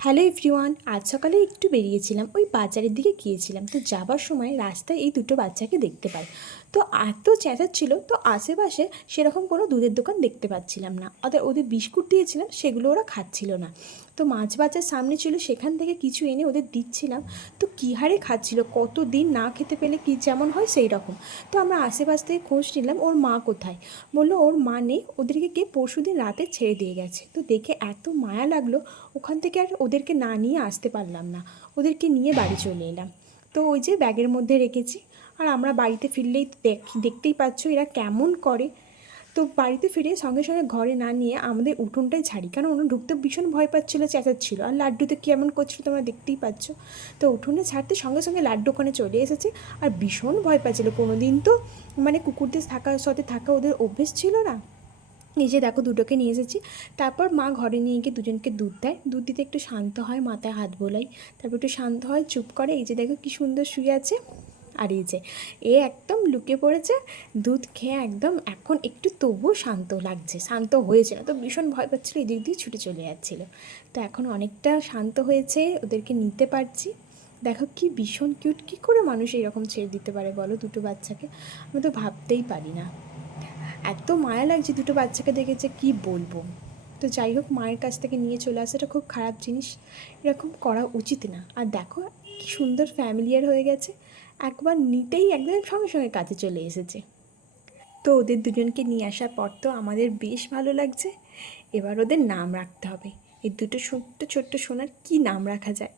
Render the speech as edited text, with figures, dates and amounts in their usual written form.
Hello everyone, আজ সকালে একটু বেরিয়েছিলাম, ওই বাজারের দিকে গিয়েছিলাম। তো যাবার সময় রাস্তায় এই দুটো বাচ্চাকে দেখতে পাই। তো এত চেঁচাচ্ছিল, তো আশেপাশে সেরকম কোনো দুধের দোকান দেখতে পাচ্ছিলাম না। ওদের বিস্কুট দিয়েছিলাম, সেগুলো ওরা খাচ্ছিল না। তো মাছ বাজার সামনে ছিল, সেখান থেকে কিছু এনে ওদের দিচ্ছিলাম। তো কী হারে খাচ্ছিল, কত দিন না খেতে পেলে কী যেমন হয় সেই রকম। তো আমরা আশেপাশ থেকে খোঁজ নিলাম ওর মা কোথায়। বললো ওর মা নেই, ওদেরকে কে পরশুদিন রাতে ছেড়ে দিয়ে গেছে। তো দেখে এত মায়া লাগলো, ওখান থেকে আর ওদেরকে না নিয়ে আসতে পারলাম না, ওদেরকে নিয়ে বাড়ি চলে এলাম। তো ওই যে ব্যাগের মধ্যে রেখেছি। আর আমরা বাড়িতে ফিরলেই দেখতেই পাচ্ছ এরা কেমন করে। তো বাড়িতে ফিরে সঙ্গে সঙ্গে ঘরে না নিয়ে আমাদের উঠোনটাই ঝাড়ি, কারণ ওরা ঢুকতে ভীষণ ভয় পাচ্ছিলো, চেঁচাচ্ছিলো। আর লাড্ডুতে কেমন করছিলো তোমরা দেখতেই পাচ্ছ। তো উঠোনে ছাড়তে সঙ্গে সঙ্গে লাড্ডু ওখানে চলে এসেছে। আর ভীষণ ভয় পাচ্ছিলো, কোনো দিন তো মানে কুকুরদের সাথে থাকা ওদের অভ্যেস ছিল না। নিজে দেখো দুটোকে নিয়ে এসেছি। তারপর মা ঘরে নিয়ে গিয়ে দুজনকে দুধ দেয়, দুধ দিতে একটু শান্ত হয়, মাথায় হাত বোলাই, তারপর একটু শান্ত হয়, চুপ করে। এই যে দেখো কী সুন্দর শুয়ে আছে। আর এই যে একদম লুকে পড়েছে, দুধ খেয়ে একদম এখন একটু তবুও শান্ত লাগছে, শান্ত হয়েছে না তো ভীষণ ভয় পাচ্ছিলো, এদিক দিয়ে ছুটে চলে যাচ্ছিলো। তো এখন অনেকটা শান্ত হয়েছে, ওদেরকে নিতে পারছি। দেখো কি ভীষণ কিউট, কী করে মানুষ এরকম ছেড়ে দিতে পারে বলো দুটো বাচ্চাকে, আমি তো ভাবতেই পারি না। এত মায়া লাগছে দুটো বাচ্চাকে দেখেছে, কি বলবো। তো যাই হোক, মায়ের কাছ থেকে নিয়ে চলে আসাটা খুব খারাপ জিনিস, এরকম করা উচিত না। আর দেখো কি সুন্দর ফ্যামিলিয়ার হয়ে গেছে, একবার নিতেই একদম সঙ্গে সঙ্গে কাছে চলে এসেছে। তো ওদের দুজনকে নিয়ে আসার পর তো আমাদের বেশ ভালো লাগছে। এবার ওদের নাম রাখতে হবে, এই দুটো ছোট্ট ছোট্ট সোনার কী নাম রাখা যায়।